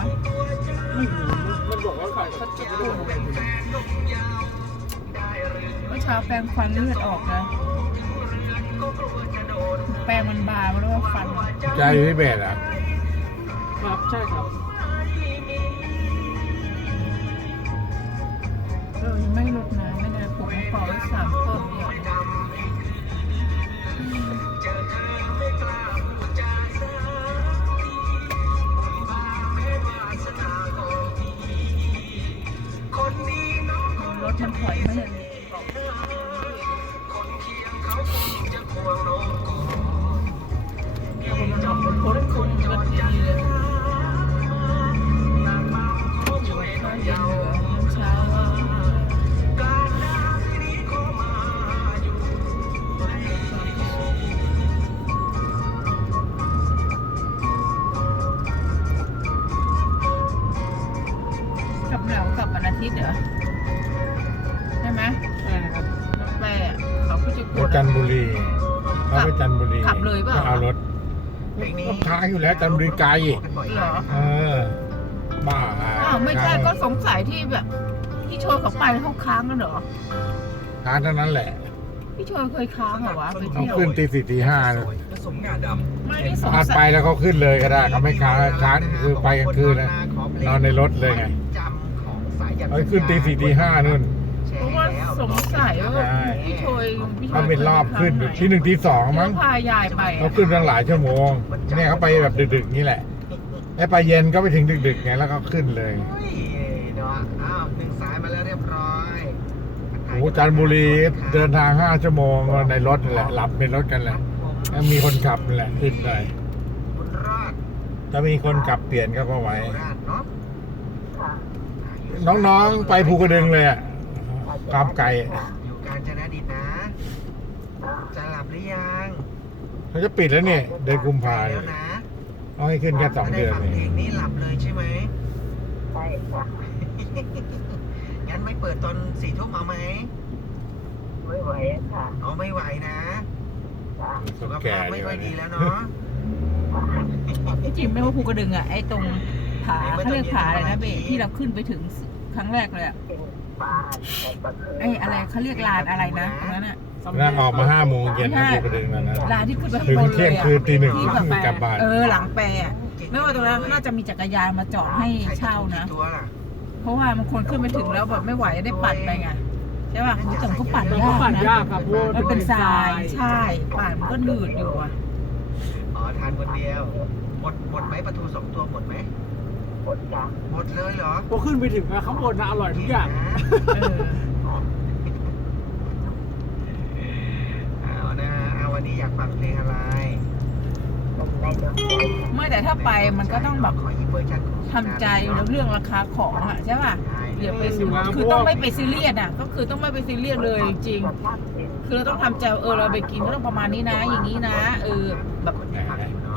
ะไม่รู้มันบอกว่าฝ่ายเขาจะไม่รู้อะไรอยู่เมื่อเช้าแปรงฟันเลือดออกนะ แปรงมันบาไม่รู้ว่าฟันอะใจอยู่ที่เบสอะครับใช่ครับเออยังไม่ลดนะไม่ได้ผมขอไว้สามต้นเนี่ย อืมรถมันถอยมาเนี่ยคนมันออกรถพ้นคุ้มมันดีเลยข้าวเย็นเหลือเช้ากับเหลากับวันอาทิตย์เหรอ ช่ไหมใช่นะครับรถแปรอะเขาก็จะกไปดจันทบุรีเขาไปจันทบุรีขับเลยเปล่าก็เอารถก็ค้างอยู่แล้วจันทบุรีไกลเหรอเออบ้าอ้าวไม่ใช่ก็สงสัยที่แบบพี่โชยเขาไปแล้วเขาค้างกันเหรอค้างเท่านั้นแหละพี่โชยเคยค้างเหรอวะไปเขาเที่ยวขึ้นตีสี่ตีห้าเลยผสมงาดำไม่ได้สงอาจสัไปยแล้วเขาขึ้นเลยก็ได้เขาไม่ค้างค้างคือไปกลางคืนนะนอนในรถเลยไงจำของสายยันเขาขึ้นตีสี่ตีห้านู่นเพราะว่า สงสัยว่าใช่พี่โชยพี่โชยเขาเป็นรอบขึ้นที่หนึ่งที่สองมั้งเขาพายายไปเขาอะขึ้นตั้งหลายชั่วโมงเนี่ยเขาไปแบบดึกๆนี่แหละแล้วไปเย็นก็ไปถึงดึกๆไงแล้วก็ขึ้นเลยเฮ้ยเนาะอ้าวหนึ่งสายมาแล้วเรียบร้อยโอ้โหจันทบุรีเดินทางห้าชั่วโมงในรถนั่นแหละหลับในรถกันแหละแล้วมีคนขับนั่นแหละขึ้นเลยบุญรอดถ้ามีคนขับเปลี่ยนก็พอไหวโคราชเนาะน้องๆไปภูกระดึงเลยอะ กามไก่อะอยู่กาญจนดิตนะ จะหลับหรือยังเขาจะปิดแล้วเนี่ยเดือนกุมภาไปเนี่แล้ยวนะเขาให้ขึ้นแค่สองเดือนถ้าได้ฟังเอเพลงงนี้หลับเลยใช่ไหม ใช่ค่ะงั้นไม่เปิดตอนสี่ทุ่มเอาไหมไม่ไหวค่ะเอาไม่ไหวนะคสุนขแก่ภาพเลไม่ยค่อยวันดีนี้แล้วเนาะที่จริงไม่ว่าภูกระดึงอะไอ้ตรงผาเขาเรียกผาอะไรนะเบที่เราขึ้นไปถึงครั้งแรกเลยอะเป็น บ้านแต่ประเทศไอ้อะไรเขาเรียกลานอะไรนะตรงนั้นอะนั่งออกมาห้าโมงเย็นนะภูกระดึงแล้วนะ ลานที่ขึ้นไปข้างถึงบนเลเที่ยยงอะคืนตีหนึ่งที่แบบกลับบ้าน เออหลังแปรอะไม่ว่าตรงนั้นน่าจะมีจักรยานมาจอดให้เช่านะ ตัวล่ะเพราะว่าบางคนขึ้นไปถึงแล้วแบบไม่ไหวได้ปั่นไปไงใช่ป่ะรู้แต่มันก็ปั่นแต่ยาก็กปั่นนะยากครับเพราะว่ามันเป็นทรายใช่ปั่นมันก็หนืดอยู่อะอ๋อทานคนเดียว หมดหมดไหมปลาทูสองตัวหมดไหมก ดดันหมดเลยเหรอพอขึ้นไปถึงอะข้างบนนะอร่อยทุกอย่าง เออเอานะเอาวันนี้อยากฟังเพลงอะไรผมได้ดอกใจไม่แต่ถ้าไปมันก็ต้องแบบขอหยิบเวอร์ชันของทำใจแล้วเรื่องราคาของอะใช่ป่ะได้อย่าไปซีคือต้องไม่ไปซีเรียสอะ ก็คือต้องไม่ไปซีเรียสเลยจริงสภาพเป็นๆคือเราต้องทำใจว่าเออเราไปกินก็ต้องประมาณนี้นะ อย่างนี้นะ เออแบบ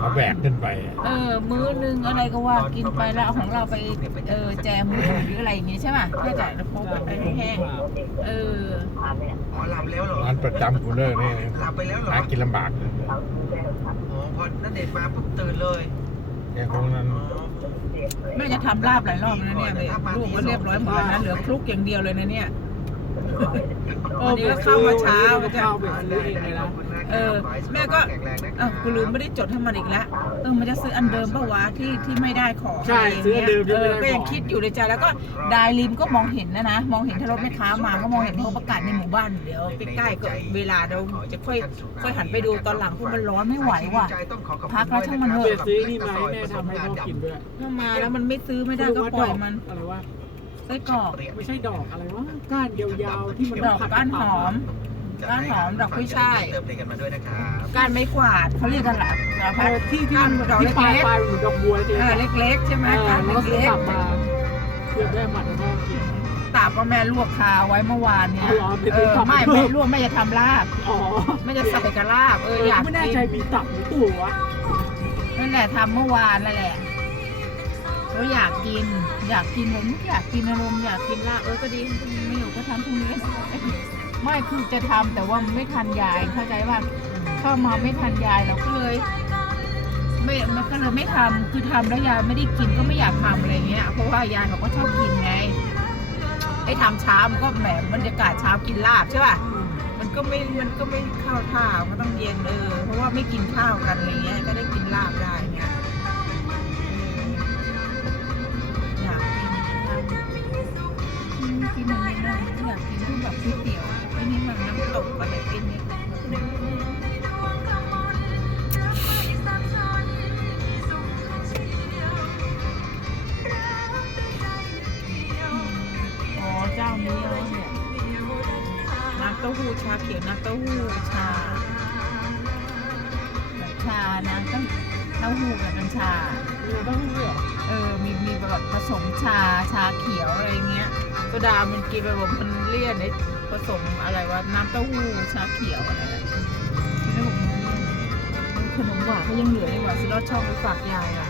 เขาแบกขึ้นไปอะเออ มื้อนึงอะไรก็ว่ากินไปแล้วเอาของเราไปเออแจมือหรืออะไรอย่างงี้ใช่ป่ะแค่จ่ายแล้วพกไปแห้งๆเออพาเนี่ยอ๋อหลับแล้วเหรอร้านประจำกูเลิกนี่หลับไปแล้วเหรอหากินลำบากเราดูแลครับอ๋อพอนั่นเด็กมาปุ๊บตื่นเลยแกคงนั้นอ๋อเสียเลยแม่จะทำลาบหลายรอบแล้วเนี่ยเลยลูกก็เรียบร้อยหมดแล้วนะเหลือคลุกอย่างเดียวเลยนะเนี่ย วันนี้ก็เข้ามาเช้าก็เข้าไปซื้อเองเลยนะเออแม่ก็อ้าวกูลืมไม่ได้จดให้มันอีกแล้วเออมันจะซื้ออันเดิมปะวะที่ที่ไม่ได้ของใช่ะไรย่างซื้ออันเดิมที่เอไม่ได้ของอก็ยังคิดอยู่ในใจแล้วก็ดายลิมก็มองเห็นนะนะ มองเห็นถ้ารถแม่ค้ามาก็มองเห็นเขาประกาศในหมู่บ้านเดี๋ยวใกล้ๆก็เวลาเราจะค่อยค่อยหันไปดูตอนหลังเพราะมันร้อนไม่ไหวว่ะ พักแล้วช่างมันเถเบอะสซื้อนี่มาให้แม่ทำให้พ่อกินด้วย ถ้ามาแล้วมันไม่ซื้อไม่ได้ก็ปล่อยมัน อะไรวะ ไส้กรอกไม่ใช่ดอกอะไรวะก้านยาวๆที่มันดอกก้านหอม ก้านหอมดอกกุ้ยช่ายเติมเต็มกันมาด้วยนะครับการไม่กวาดเขาเรียกกันแหละสารเอพัดอที่ที่ก้านมันดอกที่ปลายเล็กปลายเหมือนดอกบัวๆเจ๊เออเล็กๆใช่ไหมเออก้านแล้วก็ซื้อเล็กกลับมาเพื่อได้หมัดให้พ่อกินๆตาบก็แม่ลวกคาไว้เมื่อวานเนี่ยเอาเหรอไปเอซื้ออตับไม่เพิ่ไม่มลวกแม่จะทำลาบอ๋อแม่จะใส่กับลาบเอออยากไม่กิแน่นใจมีตับหรือตัววะนั่นแหละทำเมื่อวานนั่นแหละ แล้วอยากกิน อยากกินผมอยากกินอารมณ์อยากกินลาบเออก็ดีไม่อยู่ก็ทำพรุ่งนี้ ไม่คือจะทำแต่ว่ามันไม่ทันยายเข้าใจว่าเข้ามาไม่ทันยายเราก็เลยไม่มันก็เลยไม่ทำคือทำแล้วยายไม่ได้กินก็ไม่อยากทำอะไรเงี้ย เพราะว่ายายเขาก็ชอบกินไงไอ้ทำเช้ามันก็แหมบรรยากาศเช้ากินลาบใช่ป่ะมันก็ไม่มันก็ไม่เข้าท่ามันต้องเย็นเออเพราะว่าไม่กินข้าวกันอะไรเงี้ยก็ได้กินลาบได้เนี่ยากกินที่แบบก๋วยเตี๋ยวไอ้นี่มันน้ำตกอะไรกินเนี่ยอ๋อเจ้านี้เหรอเนี่ยน้ำเต้าหู้ชาเขียวน้ำเต้าหู้ชาแบบชานะเต้าเต้าหู้กับกัญชาเรือต้องเรือเออ มีมีแบบผสมชาชาเขียวอะไรเงี้ย โซดามันกินไปแบบมันเลี่ยนไอ้ผสมอะไรวะน้ำเต้าหู้ชาเขียวอะไรอะแล้วผมขนมหวานเขายังเหลือเลยว่ะซิลอดชอบไปฝากยายอะ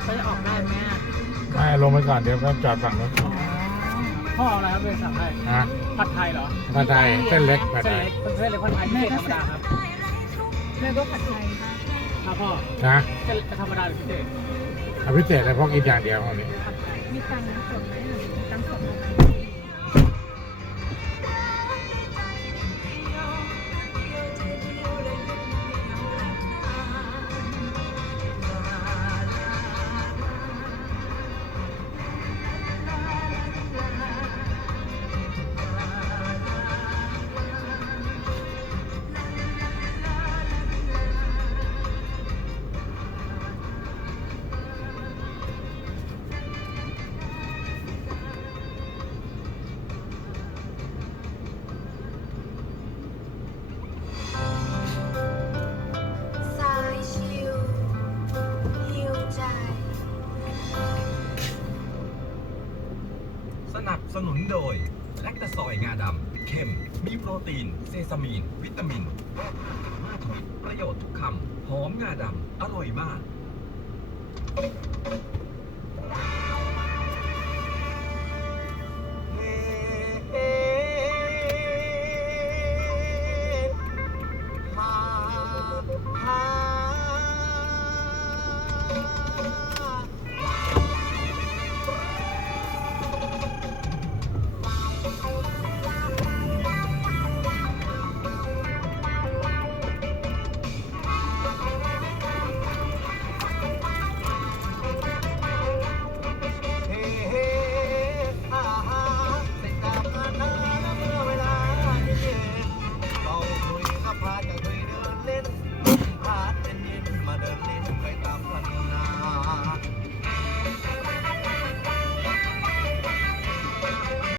เขาจะออกได้ไหมอะให้ลงไปก่อนเดี๋ยวก็จอดฝั่งนู้นอ๋อพ่อเอาอะไรครับเป็นสั่งให้นะผัดไทยเหรอผัดไทยเส้นเล็กผัดเส้ไทนยเล็กเป็นเส้นเล็กผัดไทยพิเศษธรรมดาครับแม่ก็ผัดไทยครับพ่อนะเส้นธรรมดาหรือพิเศษเอาพิเศษเลยเพราะกินอย่างเดียววันนี้ มีตังค์สดไหมมีตังค์สดไหม โดยแลคตาซอยงาดำเข้มมีโปรตีน เซซามีน วิตามิน ประโยชน์ทุกคำ หอมงาดำ อร่อยมาก